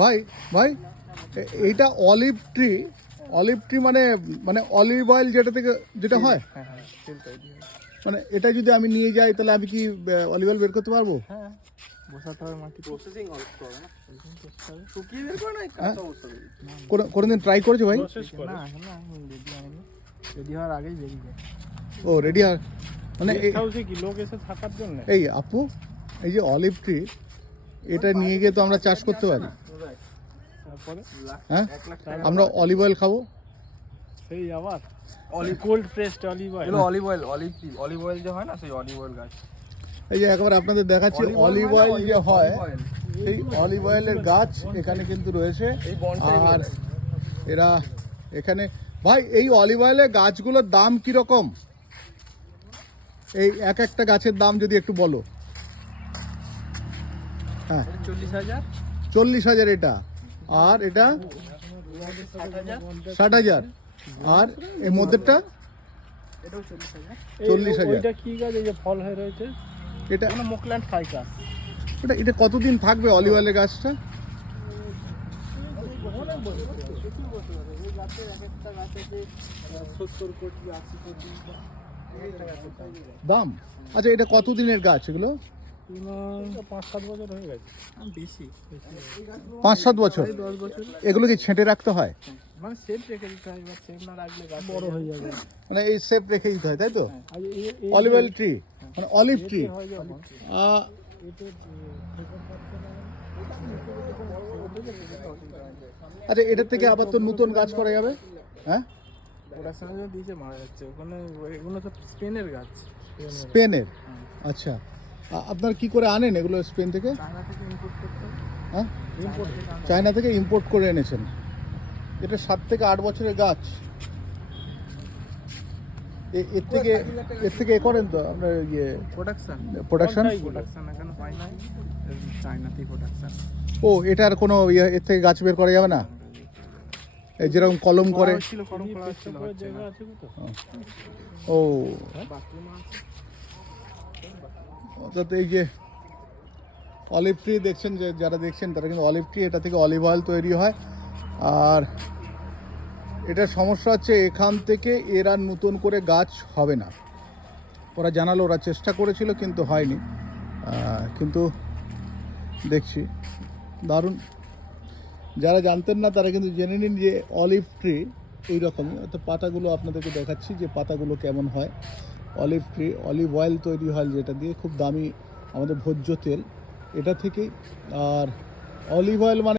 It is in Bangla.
ভাই ভাই এইটা অলিভ ট্রি মানে মানে অলিভ অয়েল যেটা থেকে যেটা হয়, হ্যাঁ হ্যাঁ তেল তৈরি হয়। মানে এটা যদি আমি নিয়ে যাই তাহলে আমি কি অলিভ অয়েল বের করতে পারবো? হ্যাঁ বসাতে হবে মাটি, প্রসেসিং করতে হবে না, করতে হবে। শুকিয়ে বের করে না কাঁচা অবস্থা বেরিয়ে। কোনোদিন ট্রাই করেছো ভাই? না এখন না, এখন রেডি হয়নি, রেডি হওয়ার আগেই বেরিয়ে যায়। ও রেডি হয় মানে কি লোক এসে থাকার জন্য? এই আপু, এই যে অলিভ ট্রি, এটা নিয়ে গিয়ে তো আমরা চাষ করতে পারি, তারপরে হ্যাঁ? 1 লাখ টাকা আমরা অলিভ অয়েল খাবো। সেই আবার কোল্ড প্রেসড অলিভ অয়েল। এগুলো অলিভ অয়েল যে হয় না, সেই অলিভ অয়েল গাছ। এই যে একবার আপনাদের দেখাচ্ছি অলিভ অয়েল যে হয়, সেই অলিভ অয়েলের গাছ এখানে কিন্তু রয়েছে। এই বনসাই আর এরা এখানে, ভাই এই অলিভ অয়েলের গাছগুলোর দাম কিরকম? এই এক একটা গাছের দাম যদি একটু বলো। হ্যাঁ 40,000, 40,000 এটা, আর এটা 60,000, 60,000, আর এর মধ্যেটা এটাও 40,000। 40,000। ওইটা কি গাছ এই যে ফল হয়ে রয়েছে? এটা কোনো মোকল্যান্ড ফাইকাস। এটা কতদিন থাকবে অলিভ অয়েলের গাছটা? এই গাছের এক একটা গাছে যে 70 কোটি 80 কোটি একটা গাছের দাম। দাম? আচ্ছা, এটা কতদিনের গাছ এগুলো? 5-7 বছর হয়ে গেছে। বেশি 5-7 বছর। 10 বছর। এগুলো কি ছেঁটে রাখতে হয়? মানে সেট রেখে দিতে হয়, এবার সেট না রাখলে গাছ বড় হয়ে যাবে। মানে এই শেপ রেখে দিতে হয়, তাই তো? আর এই অলিভ অয়েল ট্রি মানে অলিভ ট্রি। হয় যখন আচ্ছা, এটার থেকে আবার তো নতুন গাছ করা যাবে, হ্যাঁ? প্রোডাকশন দিয়েছে মারা যাচ্ছে ওখানে। এগুলো তো স্পেনের গাছ, স্পেনের? আচ্ছা, আপনার কি করে আনেন এগুলো স্পেন থেকে? চায়না থেকে ইম্পোর্ট করতে হয়। হ্যাঁ, ইম্পোর্ট চায়না থেকে ইম্পোর্ট করে এনেছেন। এটা 7 থেকে 8 বছরের গাছ। এর থেকে এ করেন তো আপনার ইয়ে প্রোডাকশন প্রোডাকশন? প্রোডাকশন এখন হয় না, চায়নাতেই প্রোডাকশন। ও, এটার কোনো ইয়ে এর থেকে গাছ বের করা যাবে না? এই যেরকম কলম করে। ছিল কলম করা ছিল, হচ্ছে না। ও, বাথরুম আছে। অর্থাৎ এই যে অলিভ ট্রি দেখছেন, যে যারা দেখছেন তারা কিন্তু অলিভ ট্রি, এটা থেকে অলিভ অয়েল তৈরি হয়। আর এটার সমস্যা হচ্ছে এখান থেকে এরা নতুন করে গাছ হবে না। ওরা জানালো ওরা চেষ্টা করেছিল কিন্তু হয়নি। কিন্তু দেখছি দারুণ। যারা জানতেন না তারা কিন্তু জেনে নিন যে অলিভ ট্রি এইরকমই। অর্থাৎ পাতাগুলো আপনাদেরকে দেখাচ্ছি যে পাতাগুলো কেমন হয়। অলিভ ট্রি, অলিভ অয়েল তৈরি হয় যেটা দিয়ে, খুব দামি আমাদের ভোজ্য তেল এটা থেকেই। আর অলিভ অয়েল মানে